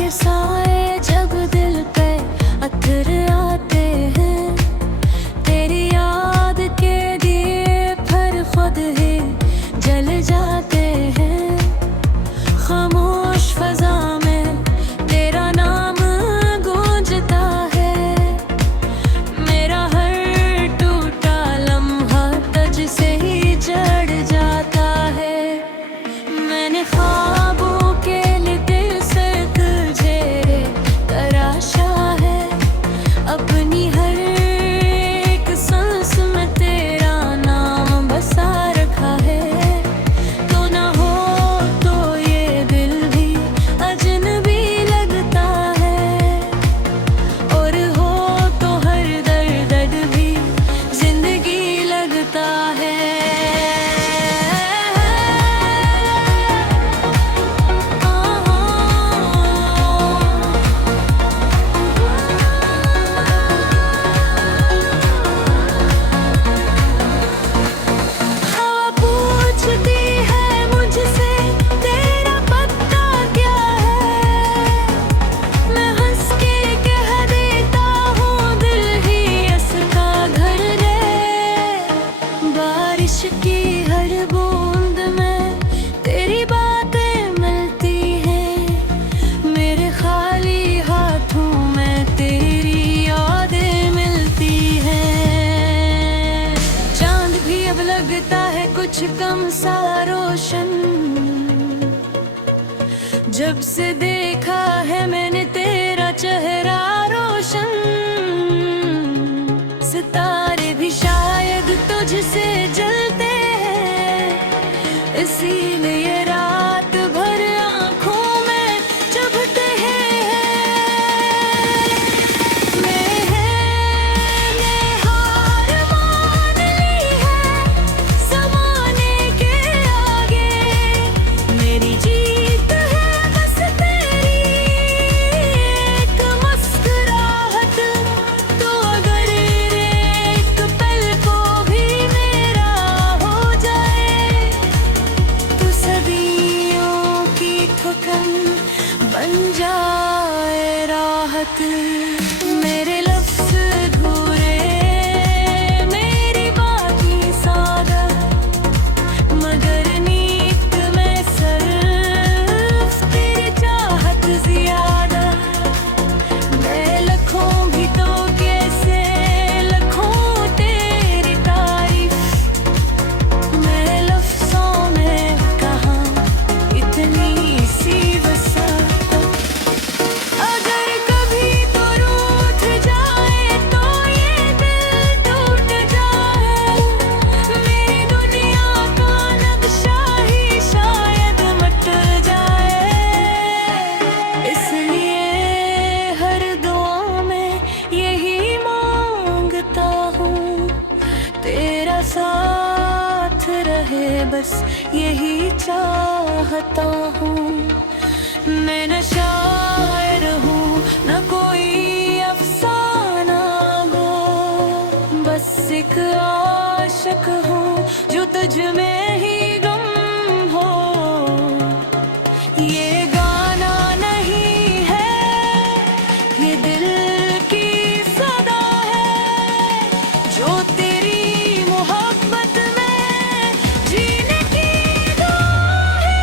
के साए जब दिल पे अथर आते हैं, तेरी याद के दिए फिर खुद ही जल जाते हैं। खामोश फजा में तेरा नाम गूंजता है, मेरा हर टूटा लम्हा तुझ से ही जड़ जाता है। मैंने ख्वाबों के लिए दिल से तुझे तराशा है, अपनी हर एक सांस में तेरा नाम बसा रखा है। तो ना हो तो ये दिल भी अजनबी लगता है, और हो तो हर दर्द भी जिंदगी लगता है। हवा पूछती है मुझसे तेरा पता क्या है, मैं हंस के कह देता हूँ दिल ही इसका घर है। बारिश की हर बूंद में तेरी बातें मिलती हैं, मेरे खाली हाथों में तेरी यादें मिलती हैं। चांद भी अब लगता है कुछ कम सा रोशन, जब से देखा है मैंने तेरा चेहरा रोशन। सितारे भी शायद तुझसे जलते हैं, इसीलिए रात भर आँखों में चुभते हैं। मैंने हार मान ली है ज़माने के आगे, मेरी जीत है बस तेरी एक मुस्कुराहट। तो अगर एक पल को भी मेरा हो जाए, तो सदियों की थकन बन जाए राहत। मेरे लफ्ज़ अधूरे, मेरी बातें सादा, मगर नीत में सिर्फ तेरी चाहत ज़्यादा। मैं लखों भी तो कैसे लखों तेरी तारीफ, मैं लफ्ज़ों में कहाँ इतनी सी वसात। अगर कभी तो रूठ जाए तो ये दिल टूट जाए, मेरी दुनिया का नक्शा ही शायद मिट जाए। इसलिए हर दुआ में यही मांगता हूँ, तेरा साथ रहे बस यही चाहता हूँ। मैं न शायर हूँ न कोई अफसाना हो, बस एक आशिक हूँ जो तुझ में ही गम हो। ये गाना नहीं है, ये दिल की सदा है, जो तेरी मोहब्बत में जीने की दुआ है।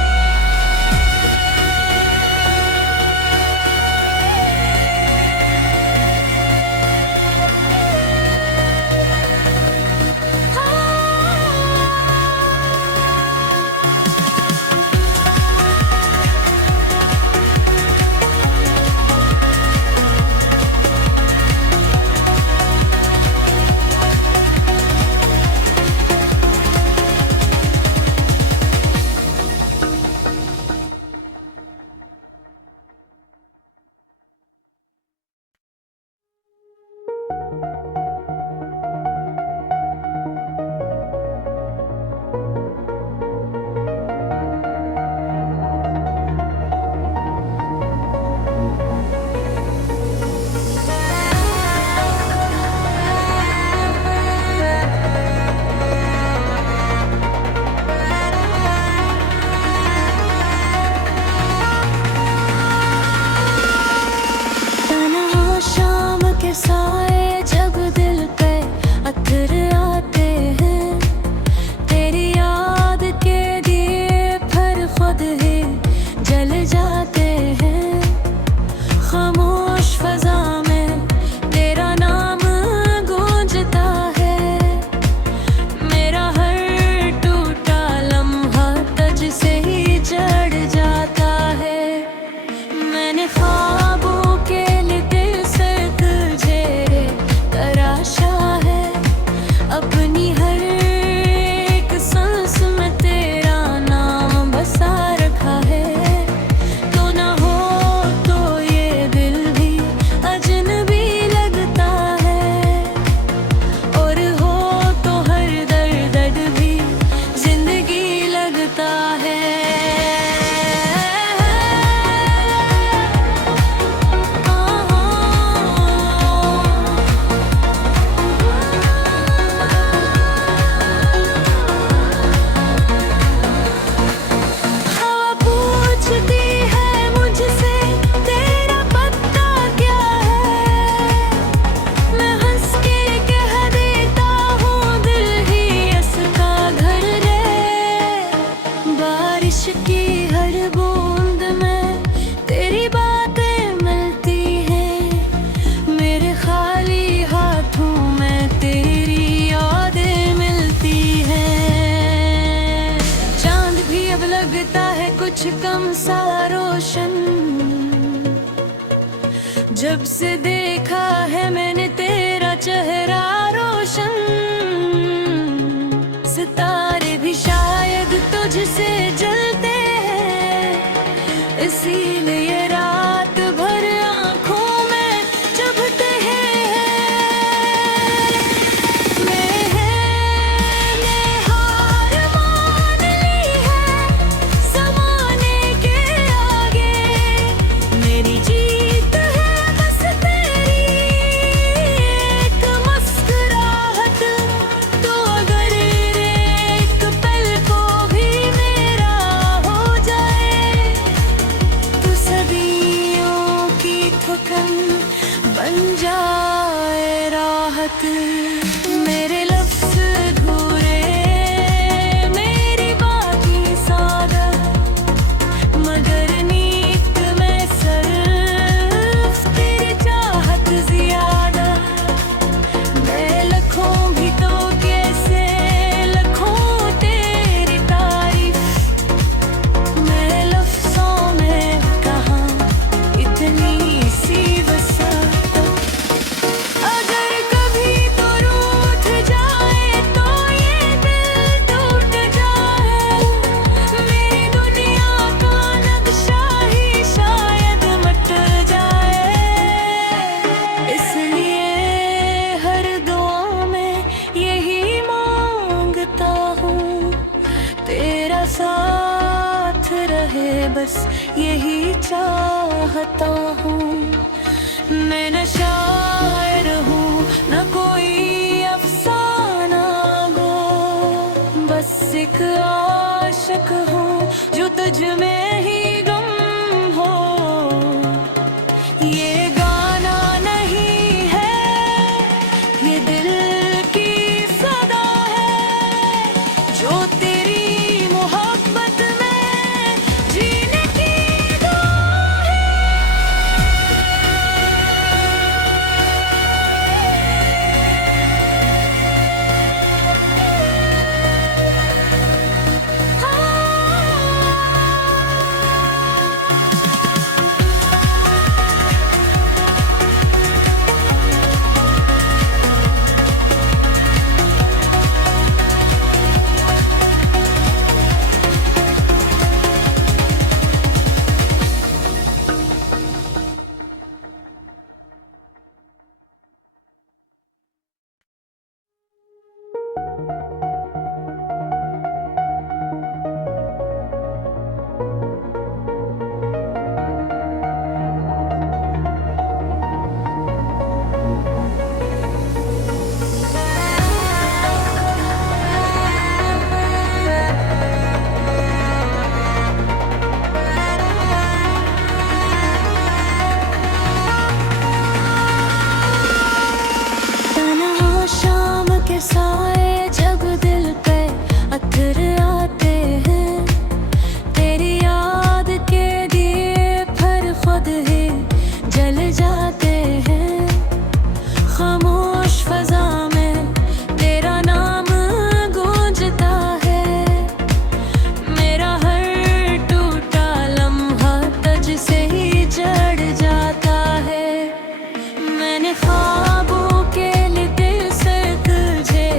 जब से देखा है मैंने तेरा चेहरा रोशन, सितारे भी शायद तुझसे जलते हैं, इसीलिए रात भर आँखों में चुभते हैं। मैंने हार मान ली है ज़माने के आगे, मेरी जीत है बस तेरी एक मुस्कुराहट। तो अगर एक पल को भी मेरा हो जाए, तो सदियों की थकन बन जाए राहत। मेरे लफ्ज़ अधूरे, मेरी बातें सादा, मगर नीत में सिर्फ तेरी चाहत ज़्यादा। मैं लखों भी तो कैसे लखों तेरी तारीफ, मैं लफ्ज़ों में कहाँ इतनी सी वसात। अगर कभी तो रूठ जाए तो ये दिल टूट जाए, मेरी दुनिया का नक्शा ही शायद मट जाए। इसलिए हर दुआ में यही मांगता हूँ, तेरा साथ रहे बस यही चाहता हूँ। मैं न शायर हूँ न कोई अफसाना गो, बस एक आशिक हूँ जो तुझ में ही गम हो। ये गाना नहीं है, ये दिल की सदा है, जो तेरी मोहब्बत में जीने की दुआ है। तन्हा शाम के साए जब दिल पे अथर आते हैं, तेरी याद के दिए फिर खुद ही जल जाते हैं। खामोश फजा में तेरा नाम गूंजता है, मेरा हर टूटा लम्हा तुझ से ही जड़ जाता है। मैंने ख्वाबों के लिए दिल से तुझे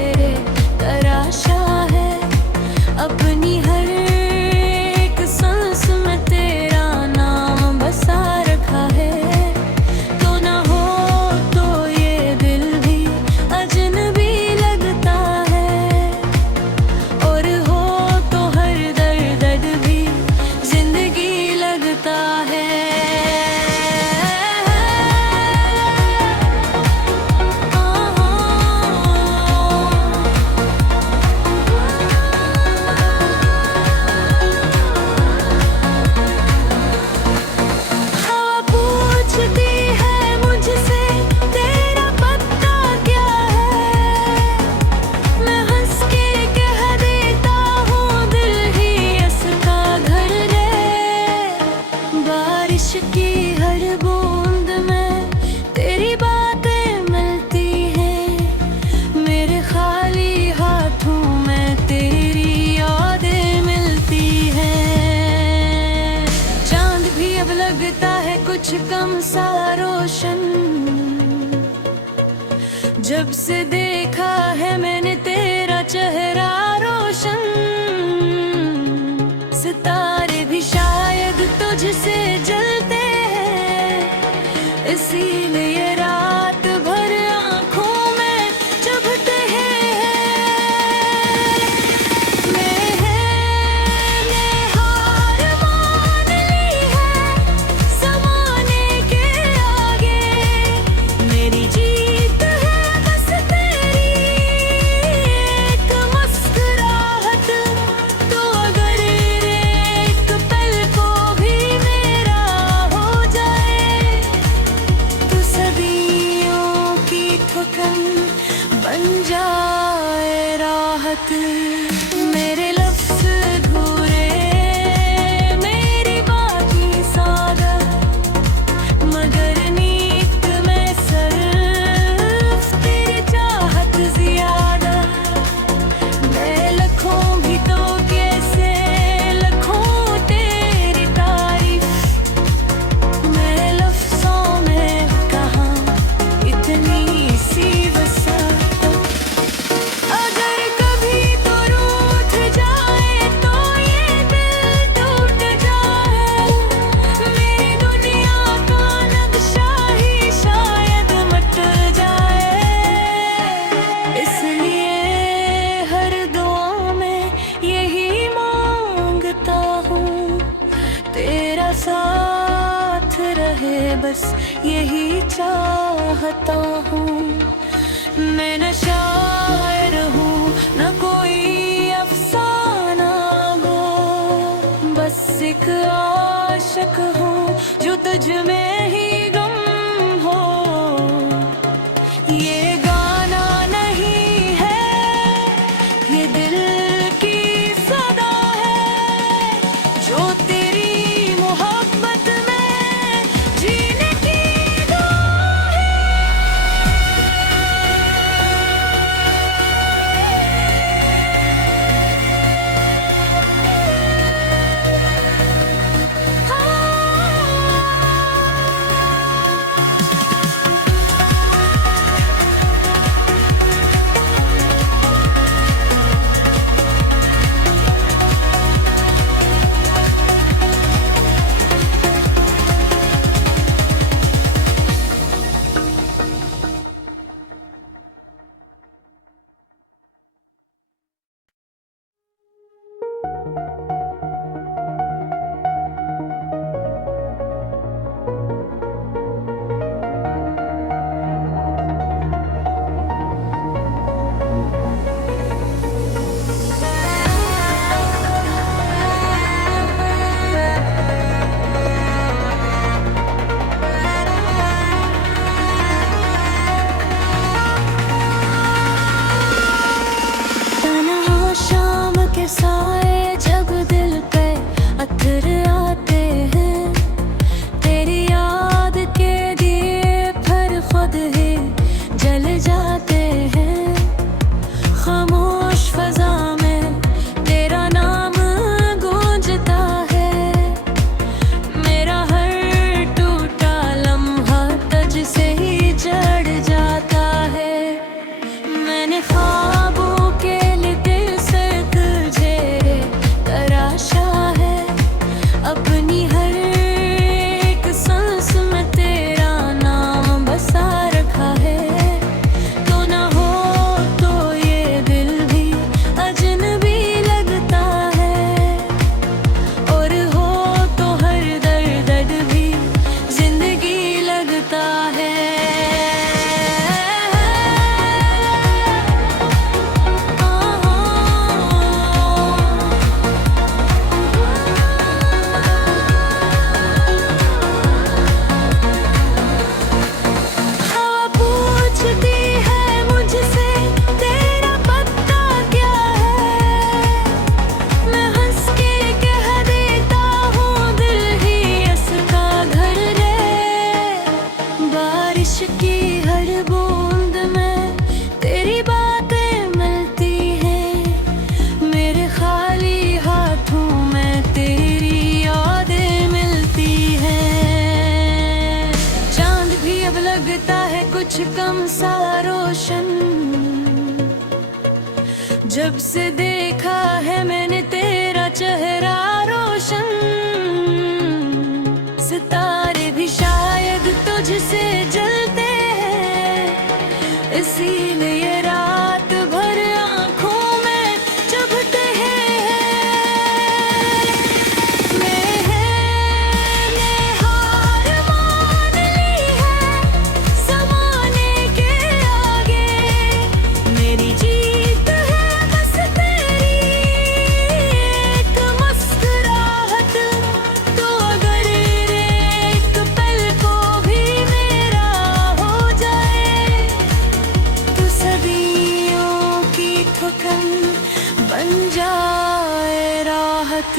तराशा है, अपनी हर एक सांस में तेरा नाम बसा रखा है। तो ना हो तो ये दिल भी अजनबी लगता है, और हो तो हर दर्द भी जिंदगी लगता है। हवा पूछती है मुझसे तेरा पता क्या है, मैं हंस के कह देता हूँ दिल ही इसका घर है। बारिश की हर बूंद में तेरी बातें मिलती हैं, मेरे खाली हाथों में तेरी यादें मिलती हैं। चांद भी अब लगता है कुछ कम सा रोशन। जब से देखा है मैंने तेरा चेहरा रोशन, सितारे भी शायद तुझसे जलते हैं, इसीलिए रात भर आंखों में चुभते हैं। मैंने हार मान ली है ज़माने के आगे, मेरी जीत है बस तेरी एक मुस्कुराहट। तो अगर एक पल को भी मेरा हो जाए, तो सदियों की थकन बन जाए राहत। मेरे लफ्ज़ अधूरे, मेरी बातें सादा, मगर नीत में सिर्फ तेरी चाहत ज़्यादा। मैं लखों भी तो कैसे लखों तेरी तारीफ, मैं लफ्ज़ों में कहाँ इतनी सी वसात। अगर कभी तो रूठ जाए तो ये दिल टूट जाए, मेरी दुनिया का नक्शा ही शायद मिट जाए। इसलिए हर दुआ में यही मांगता हूँ, तेरा साथ रहे बस यही चाहता हूँ। मैं न शायर हूँ न कोई अफसाना गो, बस एक आशिक हूँ जो तुझ में ही गम हो। ये गाना नहीं है, ये दिल की सदा है, जो तेरी मोहब्बत में जीने की दुआ है। तन्हा शाम के साए जब दिल पे अथर आते हैं, तेरी याद के दिए फिर खुद ही जल जाते हैं। खामोश फजा में तेरा नाम गूंजता है, मेरा हर टूटा लम्हा तुझ से ही जड़ जाता है। मैंने ख्वाबों के लिए दिल से तुझे तराशा है, अपनी हर एक सांस में तेरा नाम बसा रखा है। तो ना हो तो ये दिल भी अजनबी लगता है, और हो तो हर दर्द भी जिंदगी लगता है। हवा पूछती है मुझसे तेरा पता क्या है, मैं हंस के कह देता हूँ दिल ही इसका घर रे। बारिश की हर बूंद में तेरी बातें मिलती हैं, मेरे खाली हाथों में तेरी यादें मिलती हैं। कम सा रोशन। जब से देखा है मैंने तेरा चेहरा रोशन, सितारे भी शायद तुझसे जलते हैं, इसीलिए रात भर आंखों में चुभते हैं। मैंने हार मान ली है ज़माने के आगे, मेरी जीत है बस तेरी एक मुस्कुराहट। तो अगर एक पल को भी मेरा हो जाए, तो सदियों की थकन बन जाए राहत।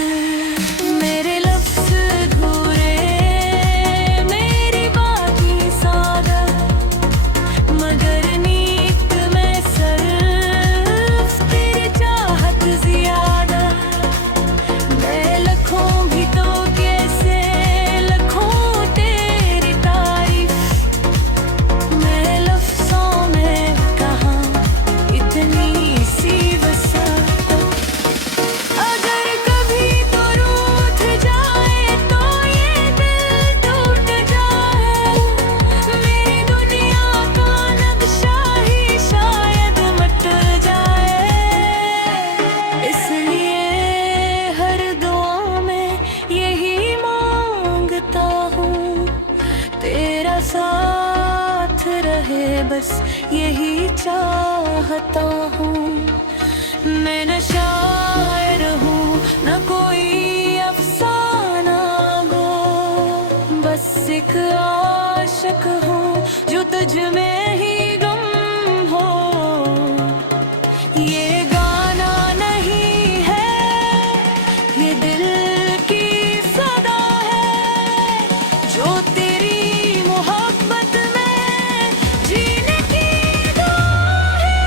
मेरे लफ्ज़ अधूरे, मेरी बातें सादा, मगर नीत में सिर्फ तेरी चाहत ज़्यादा। मैं लखों भी तो कैसे लखों तेरी तारीफ, मैं लफ्ज़ों में कहाँ इतनी सी वसात। अगर कभी तो रूठ जाए तो ये दिल टूट जाए, मेरी दुनिया का नक्शा ही शायद मिट जाए। इसलिए हर दुआ में यही मांगता हूँ, तेरा साथ रहे बस यही चाहता हूँ। मैं न शायर हूँ न कोई अफसाना गो, बस एक आशिक हूँ जो तुझ में ही गम हो। ये गाना नहीं है, ये दिल की सदा है, जो तेरी मोहब्बत में जीने की दुआ है।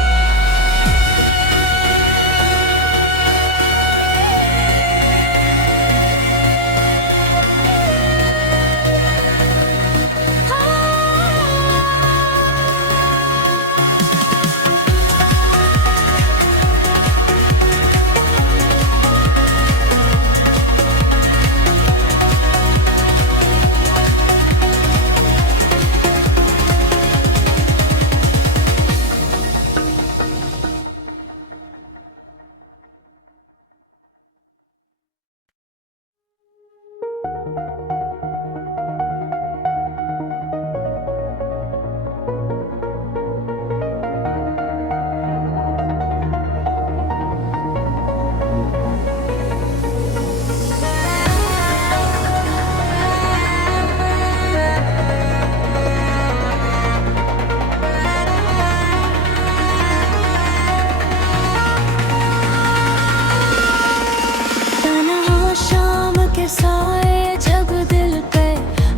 तन्हा शाम के साए जब दिल पे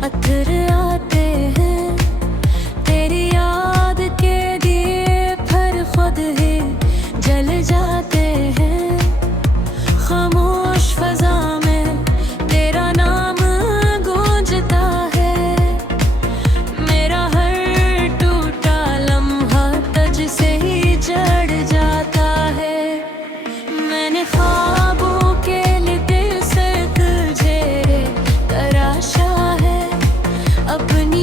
अथर आते हैं, तेरी याद के दिए फिर खुद ही जल जाते हैं। खामोश फजा में तेरा नाम गूंजता है, मेरा हर टूटा लम्हा तुझ से ही जड़ जाता है। मैंने ख्वाबों के लिए दिल से तुझे तराशा है, अपनी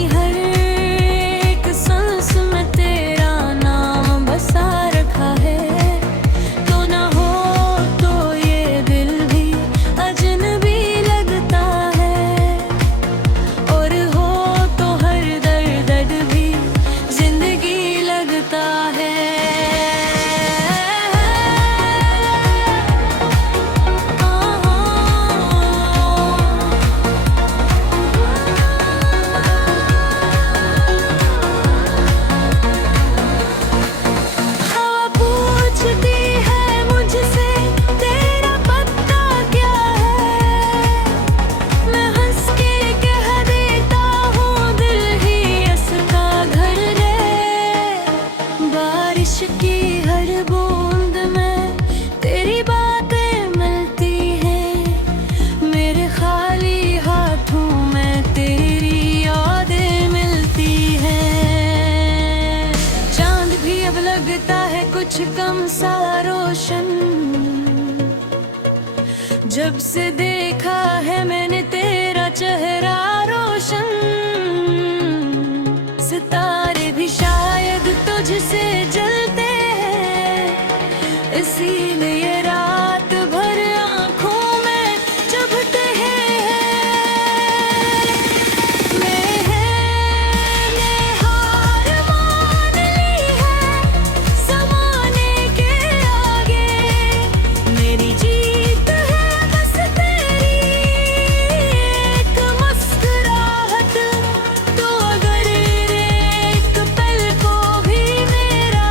धड़कन सा रोशन। जब से देखा है मैंने तेरा चेहरा रोशन, सितारे भी शायद तुझसे जलते हैं, इसीलिए रात भर आँखों में चुभते हैं। मैंने हार मान ली है ज़माने के आगे, मेरी जीत है बस तेरी एक मुस्कुराहट। तो अगर एक पल को भी मेरा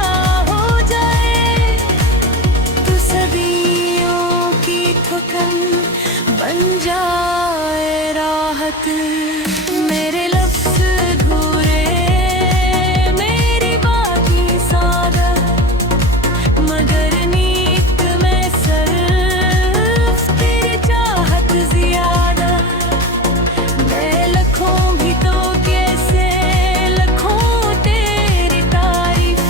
हो जाए, तो सदियों की थकन बन जाए राहत। मेरे लफ्ज़ अधूरे, मेरी बातें सादा, मगर नीत में सिर्फ तेरी चाहत ज़्यादा। मैं लखों भी तो कैसे लखों तेरी तारीफ,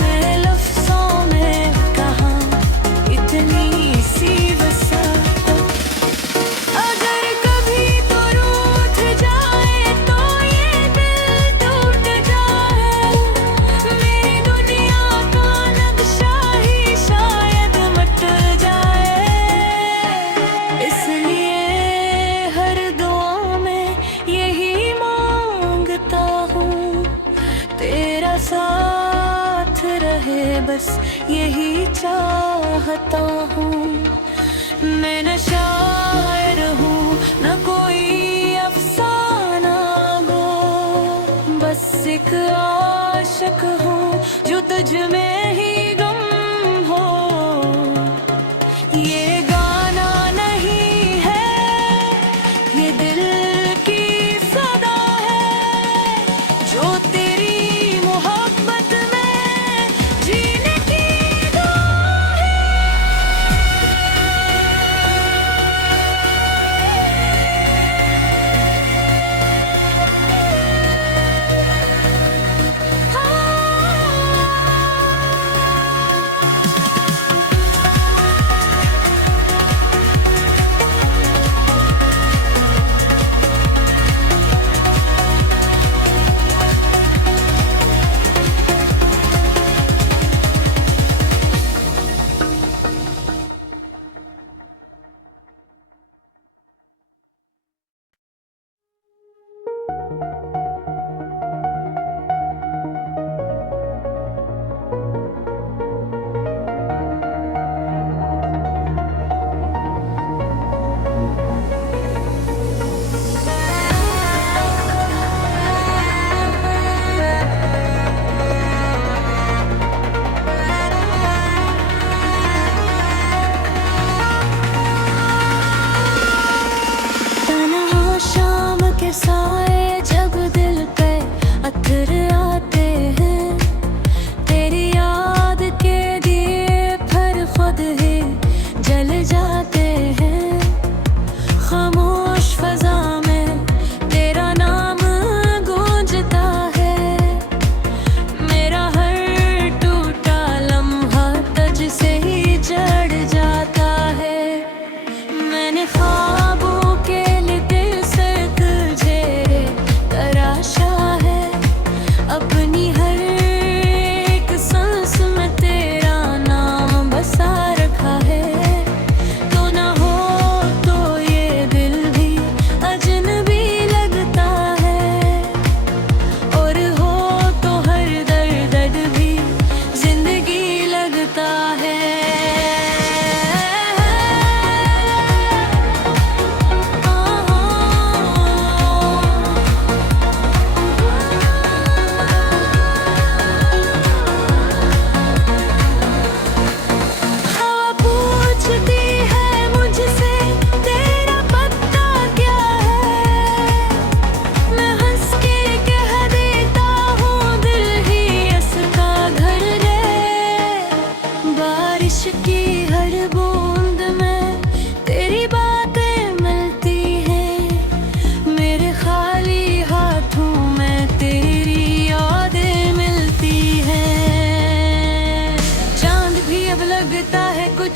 मैं लफ्ज़ों में कहाँ इतनी सी वसात। अगर कभी तो रूठ जाए तो ये दिल टूट जाए, मेरी दुनिया का नक्शा ही शायद मिट जाए। इसलिए हर दुआ में यही मांगता हूँ, तेरा साथ रहे बस यही चाहता हूँ। मैं न शायर हूँ न कोई अफसाना गो, बस एक आशिक हूँ जो तुझ में ही गम हो। ये गाना नहीं है, ये दिल की सदा है, जो तेरी मोहब्बत में जीने की दुआ है।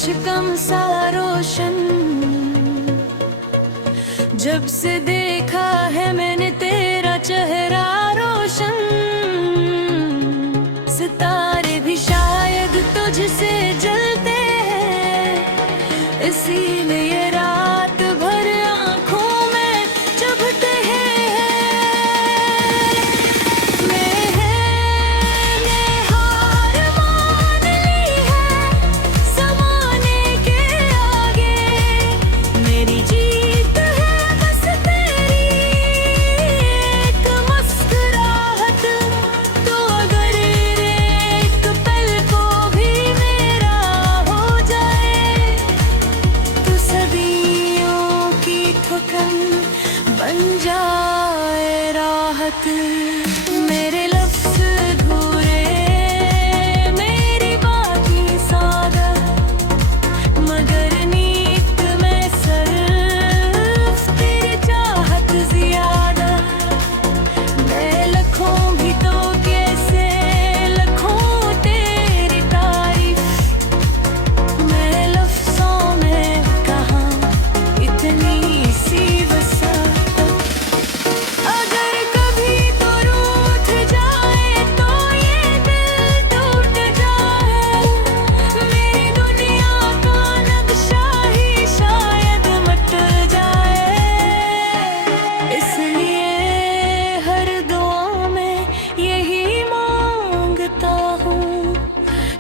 कुछ कम सा रोशन। जब से देखा है मैंने तेरा चेहरा रोशन, सितारे भी शायद तुझसे जलते हैं, इसीलिए रात भर आंखों में चुभते हैं। मैं हार मान ली है ज़माने के आगे, मेरी जीत है बस तेरी एक मुस्कुराहट। तो अगर एक पल को भी मेरा हो जाए, तो सदियों की थकन बन जाए राहत। मेरे लफ्ज़ अधूरे, मेरी बातें सादा, मगर नीत में सिर्फ तेरी चाहत ज़्यादा। मैं लखों भी तो कैसे लखों तेरी तारीफ, मैं लफ्ज़ों में कहाँ इतनी सी वसात। अगर कभी तो रूठ जाए तो ये दिल टूट जाए, मेरी दुनिया का नक्शा ही शायद मिट जाए। इसलिए हर दुआ में यही मांगता हूँ,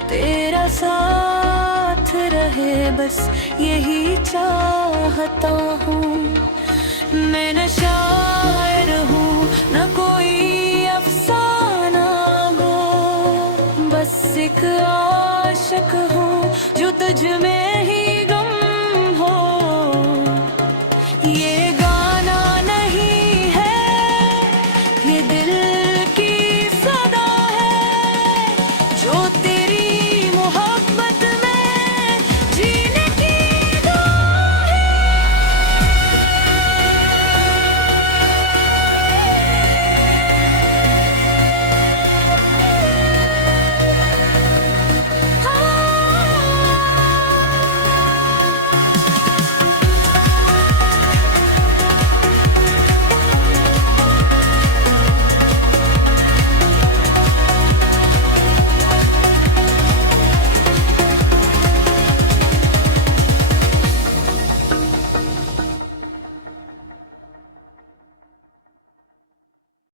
तेरा साथ रहे बस यही चाहता हूँ।